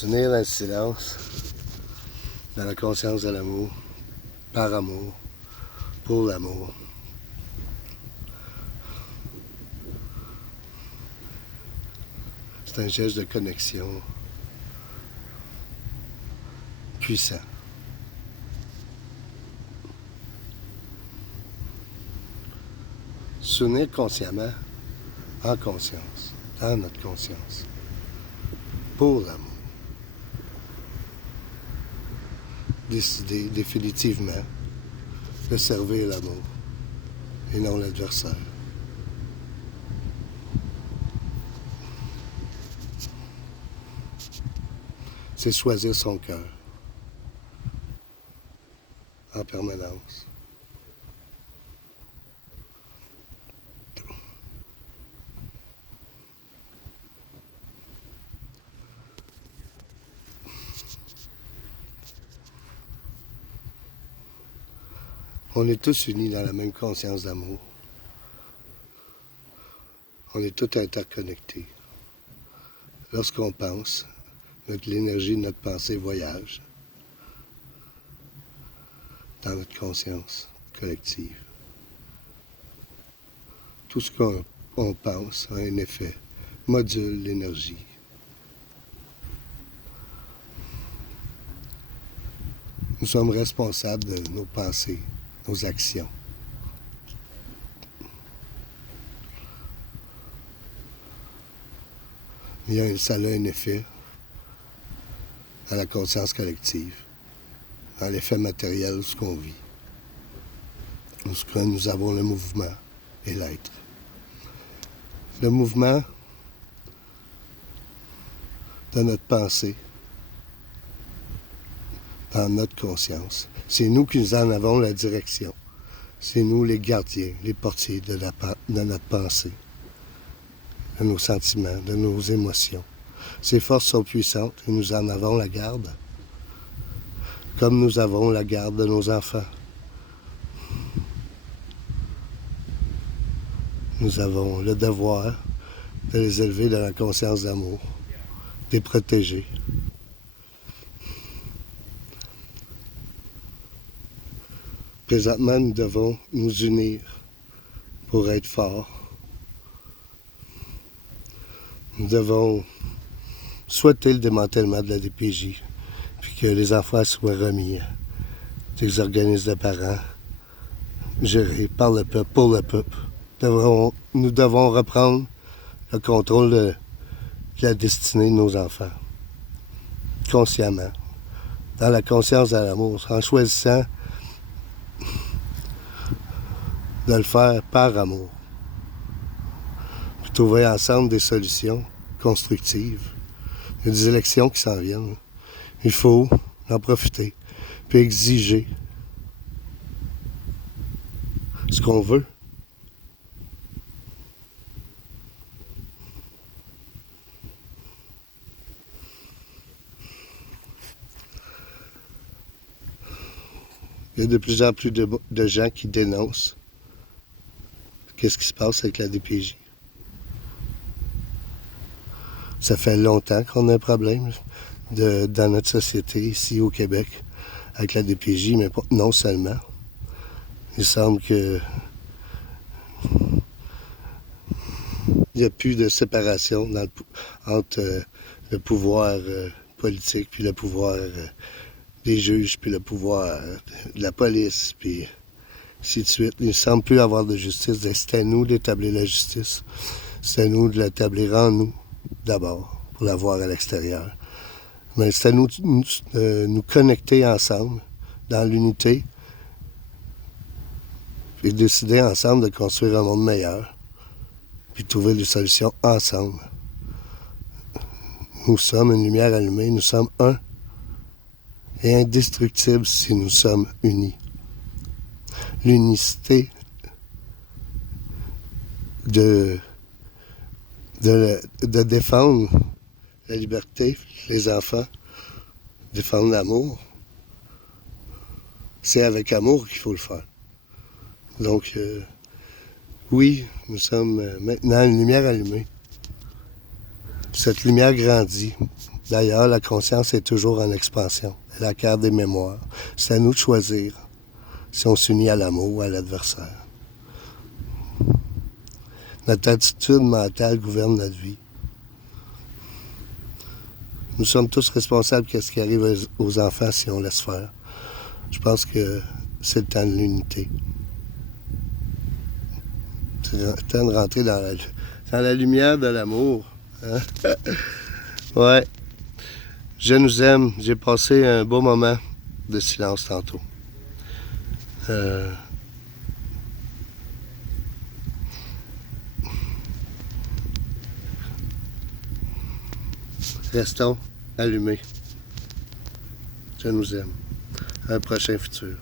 S'unir dans le silence, dans la conscience de l'amour, par amour, pour l'amour. C'est un geste de connexion puissant. S'unir consciemment, en conscience, dans notre conscience, pour l'amour. Décider définitivement de servir l'amour et non l'adversaire. C'est choisir son cœur en permanence. On est tous unis dans la même conscience d'amour. On est tous interconnectés. Lorsqu'on pense, l'énergie de notre pensée voyage dans notre conscience collective. Tout ce qu'on pense a un effet, module l'énergie. Nous sommes responsables de nos pensées, nos actions. Ça a un effet à la conscience collective, à l'effet matériel de ce qu'on vit. Nous avons le mouvement et l'être. Le mouvement de notre pensée, dans notre conscience. C'est nous qui en avons la direction. C'est nous les gardiens, les portiers de notre pensée, de nos sentiments, de nos émotions. Ces forces sont puissantes et nous en avons la garde, comme nous avons la garde de nos enfants. Nous avons le devoir de les élever dans la conscience d'amour, de les protéger. Présentement, nous devons nous unir pour être forts. Nous devons souhaiter le démantèlement de la DPJ, puis que les enfants soient remis à des organismes de parents gérés par le peuple, pour le peuple. Nous devons reprendre le contrôle de la destinée de nos enfants, consciemment, dans la conscience de l'amour, en choisissant de le faire par amour, puis trouver ensemble des solutions constructives. Il y a des élections qui s'en viennent. Il faut en profiter, puis exiger ce qu'on veut. Il y a de plus en plus de gens qui dénoncent qu'est-ce qui se passe avec la DPJ. Ça fait longtemps qu'on a un problème dans notre société, ici au Québec, avec la DPJ, mais non seulement. Il semble que il n'y a plus de séparation entre le pouvoir politique, puis le pouvoir des juges, puis le pouvoir de la police, puis ainsi de suite. Il ne semble plus avoir de justice. C'est à nous d'établir la justice. C'est à nous de l'établir en nous, d'abord, pour la voir à l'extérieur. Mais c'est à nous de nous connecter ensemble, dans l'unité, et décider ensemble de construire un monde meilleur, puis de trouver des solutions ensemble. Nous sommes une lumière allumée, nous sommes un et indestructibles si nous sommes unis. L'unicité de défendre la liberté, les enfants, défendre l'amour, c'est avec amour qu'il faut le faire. Donc, oui, nous sommes maintenant une lumière allumée. Cette lumière grandit D'ailleurs, la conscience est toujours en expansion. Elle acquiert des mémoires. C'est à nous de choisir si on s'unit à l'amour ou à l'adversaire. Notre attitude mentale gouverne notre vie. Nous sommes tous responsables de ce qui arrive aux enfants si on laisse faire. Je pense que c'est le temps de l'unité. C'est le temps de rentrer dans la lumière de l'amour. Hein? Ouais. Je nous aime. J'ai passé un beau moment de silence tantôt. Restons allumés. Je nous aime. À un prochain futur.